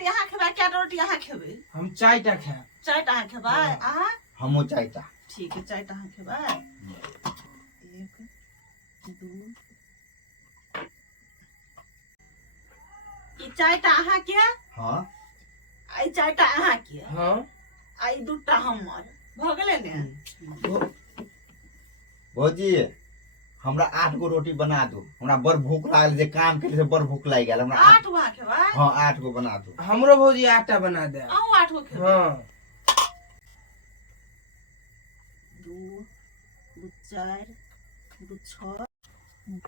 रोटी यहाँ खेबा क्या रोटी यहाँ खेबे हम चायटा खाए। चायटा यहाँ खेबा आ हमो चायटा। ठीक है चायटा यहाँ खेबा 1 2 ई चायटा अहाँ के हाँ आई चायटा अहाँ के हाँ आई दूटा हमर भ गेलै ने भौजी हमरा 8 गो रोटी बना दो। हमरा बड़ भूख लागल जे काम के से बड़ भूख लाग गेल हमरा 8 गो खेबा हाँ 8 गो बना दो। हमरो भौजी आटा बना दे। अहूँ 8 गो खेबा हाँ 2 2 4 2 6 2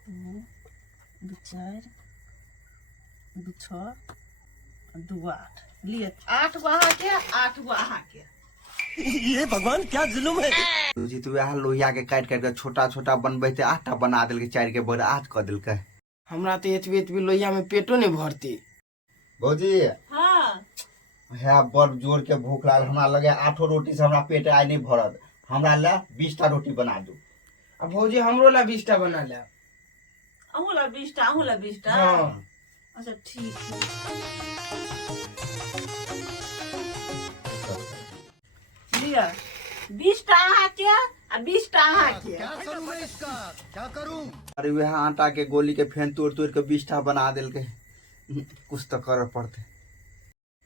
2 4 2 6 2 8 लिए 8 गो अहाँ के 8 गो अहाँ के ये भगवान क्या जुलुम है। जी तो वह लोहिया के काट काट के छोटा छोटा बनबे थे आटा बना दिल के 4 के बड़ 8 क दिल के। हमरा तो एतबी लोहिया में पेटो नहीं भरती। भौजी हाँ है बड़ जोर के भूख लागल हमरा लगे 8 रोटी से हमरा पेट आइ नहीं भरल। हमरा ले 20टा रोटी बना दो। अब भौजी हमरो ला 20टा बना ले। अहूँ ला 20टा अहूँ ला 20टा हाँ अच्छा ठीक है लिया 20टा अहाँ के आ 20टा अहाँ के क्या करूं मैं इसका, क्या करूं। अरे वह आटा के गोली के फेन तोड़ तोड़ के 20टा बना दिल के। कुछ तो कर पड़ते।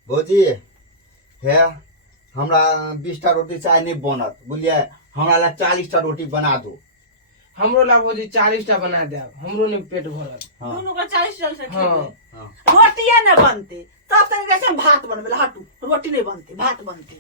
भौजी है हमरा 20टा रोटी चाहे नहीं बनत बुझलिए हमरा ला 40टा रोटी बना दो। हमरो ला भौजी 40टा बना दे। हमरो नहीं पेट भरल। हाँ दोनों का 40 से खेबे हाँ हाँ रोटियां न बनते तब तक जैसे भात बनबे हटू रोटी नहीं बनती भात बनती